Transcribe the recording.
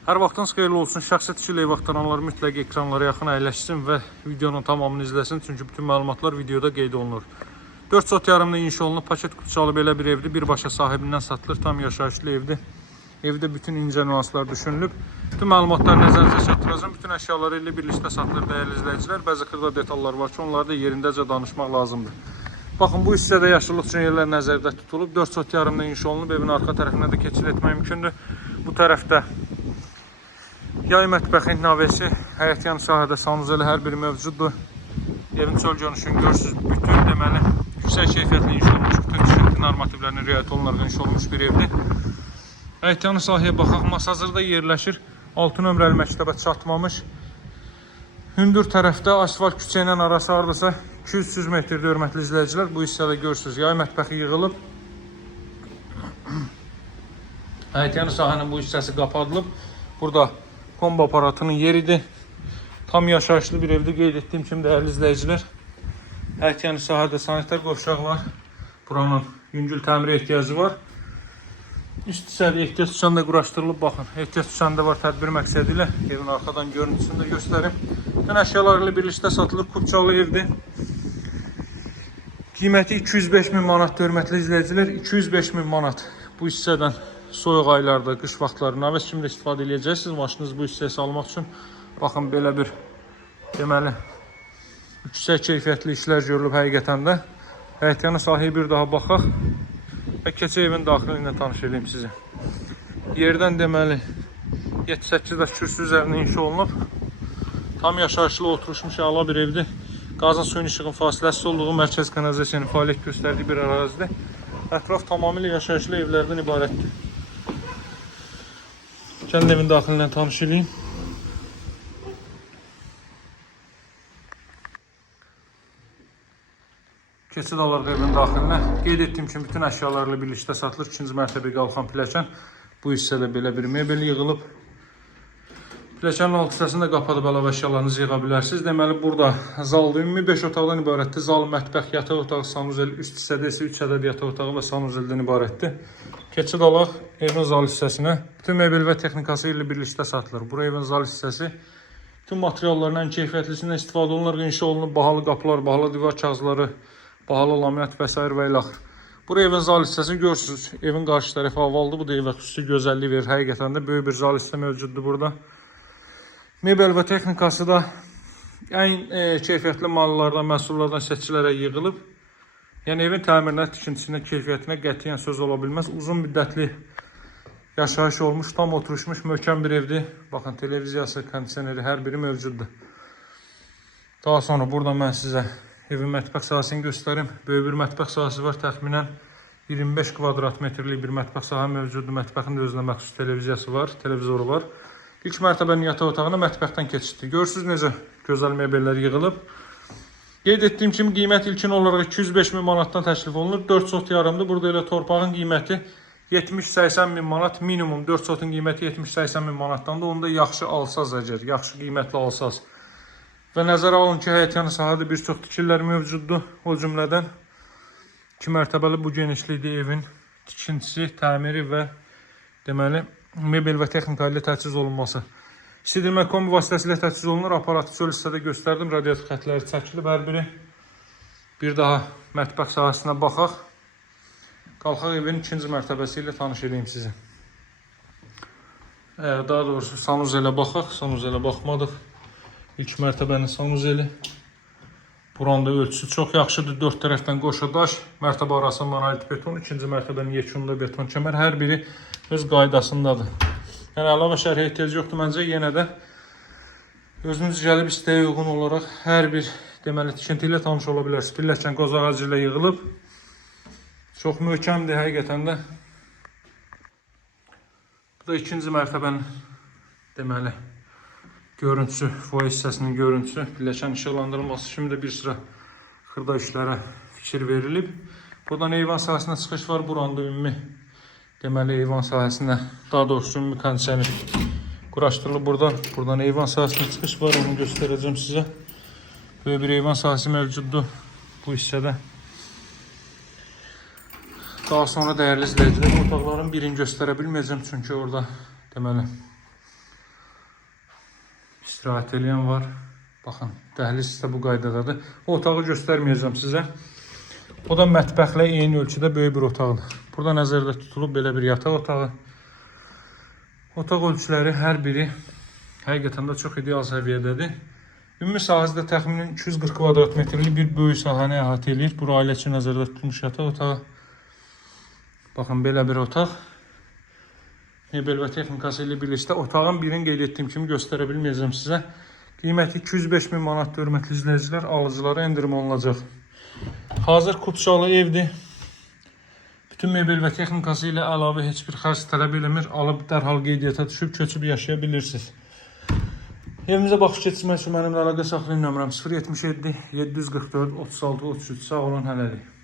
Hər vaxtınız xeyirli olsun. Şəxsi tikili ev axtaranlar mütləq ekranlara yaxın əyləşsin və videonun tamamını izləsin. Çünki bütün məlumatlar videoda qeyd olunur. 4 sot yarımda inşa olunub, paket qutusu belə bir evdir. Birbaşa sahibindən satılır. Tam yaşayışlı evdir. Evdə bütün incə nüanslar düşünülüb. Bütün məlumatlar nəzərinizə çatdıracağım. Bütün əşyaları ilə birlikdə satılır dəyərli izləyicilər. Bəzi xırda detallar var ki, onları da yerindəcə danışmaq lazımdır. Baxın, bu hissədə yaşıllıq üçün yerlər nəzərdə tutulub. 4 sot yarımda inşa olunub. Evin arxa tərəfinə də keçid etmək mümkündür. Bu tərəfdə yay mətbəxin navəsi, həyətyan sahədə sanuzel hər biri mövcuddur. Evin çöl görünüşünü görürsünüz. Bütün deməli yüksək keyfiyyətli inşa olunmuş, bütün tikinti normativlərinə riayət olunaraq inşa olunmuş bir evdir. Həyətyanı sahəyə baxaq, masazırda yerləşir. 6 nömrəli məktəbə çatmamış. Hündür tərəfdə asfalt küçə ilə arası hardasa 200 metrdir, hörmətli izləyicilər. Bu hissədə görürsünüz, yay mətbəxi yığılıb. Həyətyanı sahənin bu hissəsi qapadılıb. Burada kombo aparatının yeridir. Tam yaşayışlı bir evdə qeyd etdiyim kimi dəyərli izləyicilər. Həyətyanı sahədə sanitar qovşaq var. Buranın yüngül təmir ehtiyacı var. Üst hissədə ehtiyac düşəndə quraşdırılıb. Baxın, ehtiyac düşəndə var tədbir məqsədi ilə. Evin arxadan görüntüsünü də göstərim. Bütün əşyalar ilə birlikdə satılır. Kupçalı evdir. Qiyməti 205 min manat, hörmətli izləyicilər. 205 min manat. Bu hissədən soyuq aylarda, qış vaxtları nəvəs kimi də istifadə edəcəksiniz. Maşınınızı bu hissəyə salmaq üçün. Baxın, belə bir deməli yüksək keyfiyyətli işlər görülüb həqiqətən də. Həyətyanı sahəyə bir daha baxaq və keçə evin daxili ilə tanış edeyim sizi. Yerdən deməli 7-8 daş kürsü üzərində inşa olunub. Tam yaşayışlı oturuşmuş əla bir evdir. Qazın suyun işığın fasiləsiz olduğu mərkəz kanalizasiyanın fəaliyyət göstərdiyi bir ərazidir. Ətraf tamamilə yaşayışlı evlərdən ibarətdir. Gəlin evin daxilindən tanış edeyim. Keçid alırıq evin daxilinə. Qeyd etdiyim kimi bütün əşyalarla birlikdə satılır. 2-ci mərtəbəyə qalxan pilləkən. Bu hissədə belə bir mebel yığılıb. Pilləkənin alt hissəsində qapadıb əlavə əşyalarınızı yığa bilərsiniz. Deməli, burada zalda ümumi 5 otaqdan ibarətdir. Zal, mətbəx, yataq otağı, sanuzel, üst hissədə isə 3 ədəd yataq otağı və sanuzeldən ibarətdir. Keçid alaq evin zal hissəsinə. Bütün mebel və texnikası ilə birlikdə satılır. Bura evin zal hissəsi. Bütün materialların ən keyfiyyətlisindən istifadə olunur. İnşa olunub bahalı qapılar, bahalı divar kağızları, bahalı laminat və s. və ilə axır. Bura evin zal hissəsini görürsünüz. Evin qarşı tərəfi havaldır. Bu da evə xüsusi gözəllik verir. Həqiqətən də böyük bir zal hissə mövcuddur burada. Mebel və texnikası da ən keyfiyyətli mallardan, məhsullardan seçilərək yığılıb. Yəni evin təmirinə, tikintisinə, keyfiyyətinə qətiyyən söz ola bilməz. Uzun müddətli yaşayış olmuş, tam oturuşmuş, möhkəm bir evdir. Baxın, televiziyası, kondisioneri hər biri mövcuddur. Daha sonra burada mən sizə evin mətbəx sahəsini göstərim. Böyük bir mətbəx sahəsi var. Təxminən 25 kvadrat metrlik bir mətbəx sahə mövcuddur. Mətbəxin də özünə məxsus televiziyası var, televizoru var. İlk mərtəbənin yataq otağına mətbəxdən keçiddir. Görürsünüz necə gözəl mebellər yığılıb. Qeyd etdiyim kimi qiymət ilkin olaraq 205 min manatdan təklif olunur. 4 sot yarımdır. Burada elə torpağın qiyməti 70-80 min manat minimum. 4 sotun qiyməti 70-80 min manatdan da onu da yaxşı alsaz əgər, yaxşı qiymətli alsaz. Və nəzərə alın ki, həyətyanı sahədə bir çox tikililər mövcuddur. O cümlədən 2 mərtəbəli bu genişlikdə evin tikintisi, təmiri və deməli mebel və texnika ilə təchiz olunması. İstidirmə kombi vasitəsilə təchiz olunur. Aparatı çöl hissədə göstərdim. Radiator xətləri çəkilib hər biri. Bir daha mətbəx sahəsinə baxaq. Qalxaq evin 2-ci mərtəbəsi ilə tanış edeyim sizi. Daha doğrusu sanuzelə baxaq. Sanuzelə baxmadıq. İlk mərtəbənin sanuzeli. Buranın da ölçüsü çox yaxşıdır. 4 tərəfdən qoşa daş. Mərtəbə arası monolit beton. 2-ci mərtəbənin yekununda beton kəmər. Hər biri öz qaydasındadır. Yəni əlavə şərhə ehtiyac yoxdur məncə. Yenə də özünüz gəlib istəyə uyğun olaraq hər bir deməli tikinti ilə tanış ola bilərsiniz. Pilləkən qoz ağacı ilə yığılıb. Çox möhkəmdir həqiqətən də. Bu da 2-ci mərtəbənin deməli görüntüsü, foyer hissəsinin görüntüsü. Pilləkən işıqlandırılması kimi də bir sıra xırda işlərə fikir verilib. Buradan eyvan sahəsinə çıxış var. Buranın da ümumi deməli eyvan sahəsinə, daha doğrusu ümumi kondisioner quraşdırılıb buradan. Buradan eyvan sahəsinə çıxış var, onu göstərəcəm sizə. Böyle bir eyvan sahəsi mövcuddur bu hissədə. Daha sonra dəyərli izləyicilər, otaqların birini göstərə bilməyəcəm çünki orada deməli İstirahət edən var. Baxın, dəhliz isə bu qaydadadır. O otağı göstərməyəcəm sizə. O da mətbəxlə eyni ölçüdə böyük bir otaqdır. Burada nəzərdə tutulub belə bir yataq otağı. Otaq ölçüləri hər biri həqiqətən də çox ideal səviyyədədir. Ümumi sahəsi də təxminən 240 kvadrat metrlik bir böyük sahəni əhatə edir. Bura ailə üçün nəzərdə tutulmuş yataq otağı. Baxın, belə bir otaq. Mebel və texnikası ilə birlikdə otağın birini qeyd etdiyim kimi göstərə bilməyəcəm sizə. Qiyməti 205.000 manatdır, hörmətli izləyicilər, alıcılara endirim olunacaq. Hazır kupçalı evdir. Bütün mebel və texnikası ilə əlavə heç bir xərc tələb eləmir. Alıb dərhal qeydiyyata düşüb, köçüb yaşaya bilirsiniz. Evimizə baxış keçirmək üçün mənimlə əlaqə saxlayın. Nömrəm 077 744 36 33. Sağ olun, hələlik.